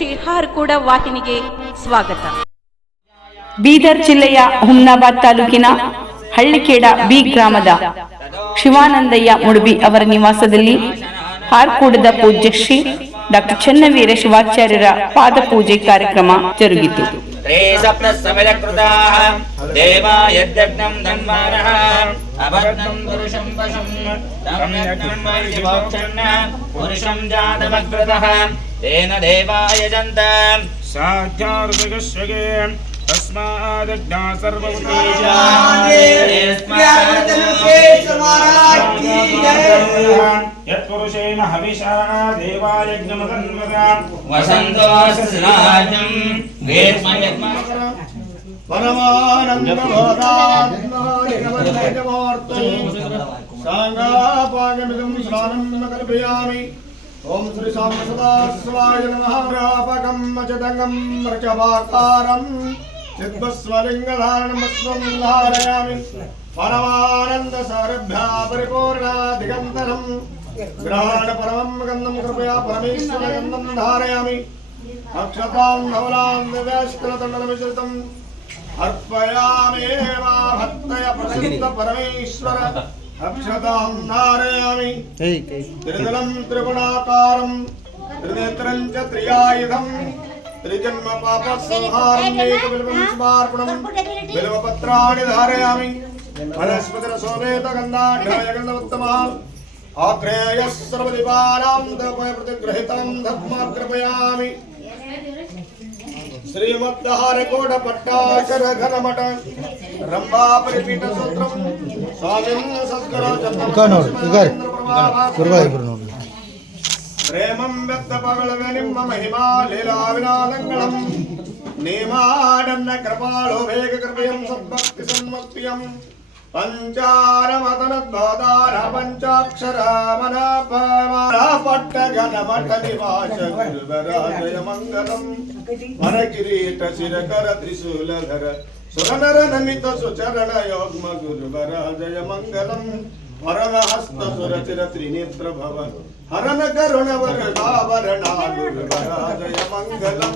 ಶ್ರೀ ಕೂಡ ವಾಹಿನಿಗೆ ಸ್ವಾಗತ. ಬೀದರ್ ಜಿಲ್ಲೆಯ ಹುಮ್ನಾಬಾದ್ ತಾಲೂಕಿನ ಹಳ್ಳಿಕೇಡ ಬಿ ಗ್ರಾಮದ ಶಿವಾನಂದಯ್ಯ ಮುಡುಬಿ ಅವರ ನಿವಾಸದಲ್ಲಿ ಹಾರ್ಕೂಡದ ಪೂಜ್ಯ ಶ್ರೀ ಡಾಕ್ಟರ್ ಚನ್ನವೀರ ಶಿವಾಚಾರ್ಯರ ಪಾದ ಪೂಜೆ ಕಾರ್ಯಕ್ರಮ ಜರುಗಿತು. त्रिसप्तः समिदकृताः देवा यद्यज्ञम् धन्वानः। अवर्णम् पुरुषम् पशुम् तम् यज्ञम् वैशिवोक्षण्ण पुरुषम् जातमकृतः तेन देवा यजन्त साध्यार्गश्वगे तस्मादज्ञा यत्पुरुषेण हविषा देवायज्ञमतन्वता वसन्तो स्नाज्ञम् वेद्मयज्ञ साङ्गापागमिदं स्नानं न कल्पयामि ॐ श्री साम सदा शिवाय नमः व्यापकं मचदङ्गं रचवाकारं ശുദ്ധസ്മരങ്ങളാരയാമി പരമാനന്ദ സാരഭ്യാ പരിപൂർണാധികന്ധനം ഗ്രഹാണപരമം ഗന്ധം കൃപയാ പരമേശ്വരഗന്ധം ധാരയാമി അക്ഷതാം നവലാം നിവേശ്കരതണ്ടനമിശ്രിതം അർപ്പയാമേവ ഭക്തയ പ്രസിദ്ധ പരമേശ്വര അക്ഷതാം നാരയാമി ത്രിതലം ത്രിഗുണാകാരം ത്രിനേത്രം ച ത്രിയായുധം त्रिजन्म पाप संहारं एकबिल्वं स्मार्पणं बिल्वपत्राणि धारयामि वनस्पतिरसोमेतगन्धाढ्यायगन्धवत्तमः आत्रेयः सूत्रम तपयप्रतिग्रहितं धर्मार्पयामि श्रीमद्दहारकोटपट्टाकरघनमठ रम्भापरिपीठसूत्रं इगर संस्करो चन्द्रप्रभावाभा പ്രേമം വെത്ത പകളവനും മഹിമാ ലീലാവിലാദങ്ങളും നിമാടന്ന കൃപാളോ വേഗ കൃപയം സമ്പത്തി സന്മത്യം പഞ്ചാരമതനദ്വാദാര പഞ്ചാക്ഷരാമനാപട്ട ഗണമട്ട നിവാസ ഗുരുവരാജയ മംഗളം വനകിരീട ശിരകര ത്രിശൂലധര സുരനര നമിത സുചരണ യോഗ്മ ഗുരുവരാജയ മംഗളം వరద హస్త సురచిర త్రినేత్ర భవన్ హరణ కరుణ వరదావరణాజయ మంగళం.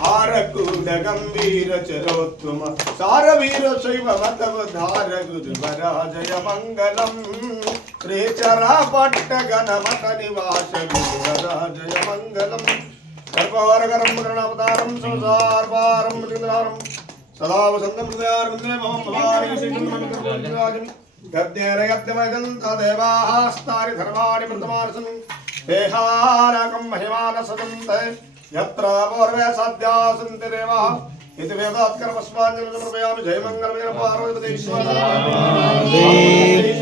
హారకూడ గంభీర చరోత్తమ సారవీర శైవ మతవ ధార గురువరాజయ మంగళం. రేచరా పట్ట గణమత నివాస గురువరాజయ మంగళం. సర్వవరకరం గణావతారం సంసారం సదా వసంతం హృదయారం భవం భవాని శ్రీకృష్ణ గద్దేరయత్నమగంతదేవాస్తారి ధర్మాణి మృతమానసం దేహారకం మహిమాన సదంత యత్ర పూర్వే సద్యా సంతి దేవః ఇది వేదాత్కర్మస్వాంజలి సమర్పయామి జయ మంగళమైన పార్వతీశ్వర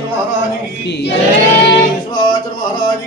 మహారాజు మహారాజు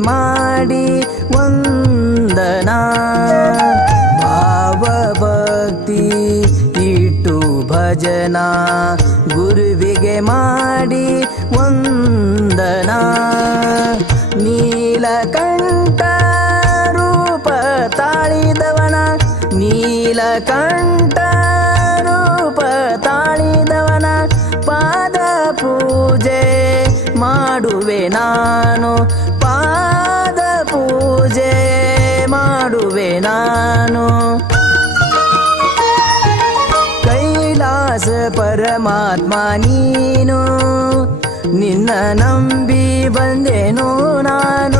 ಮಾಡಿ ವಂದನಾ. ಭಾವ ಭಕ್ತಿ ಇಟ್ಟು ಭಜನಾ. ಗುರುವಿಗೆ ಮಾಡಿ ವಂದನಾ. ನೀಲಕಂಠ ರೂಪ ತಾಳಿದವನ. ನೀಲಕಂಠ ಮಾಡುವೆ ನಾನು. ಪಾದ ಪೂಜೆ ಮಾಡುವೆ ನಾನು. ಕೈಲಾಸ ಪರಮಾತ್ಮ ನೀನು. ನಿನ್ನ ನಂಬಿ ಬಂದೆನು ನಾನು.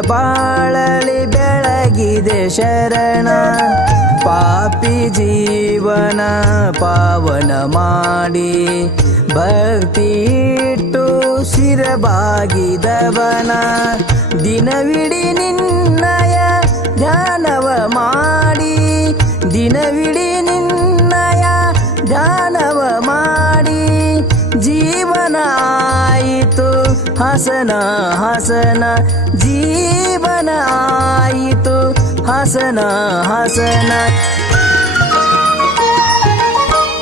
ಬಾಳಲಿ ಬೆಳಗಿದೆ ಶರಣ. ಪಾಪಿ ಜೀವನ ಪಾವನ ಮಾಡಿ. ಭಕ್ತಿ ಇಟ್ಟು ಶಿರಬಾಗಿದವನ ದಿನವಿಡಿ ನಿನ್ನಯ ಧ್ಯಾನವ ಮಾಡಿ. ದಿನವಿಡಿ ಹಸನ ಹಸನ ಜೀವನ ಆಯಿತು. ಹಸನ ಹಸನ.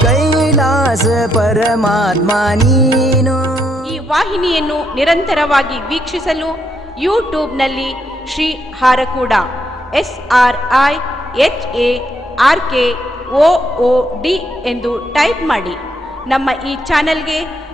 ಕೈಲಾಸ ಪರಮಾತ್ಮ ನೀನು. ಈ ವಾಹಿನಿಯನ್ನು ನಿರಂತರವಾಗಿ ವೀಕ್ಷಿಸಲು ಯೂಟ್ಯೂಬ್ನಲ್ಲಿ Shri Harakuda, S R I, H A, R K O D ಎಂದು ಟೈಪ್ ಮಾಡಿ. ನಮ್ಮ ಈ ಚಾನೆಲ್ಗೆ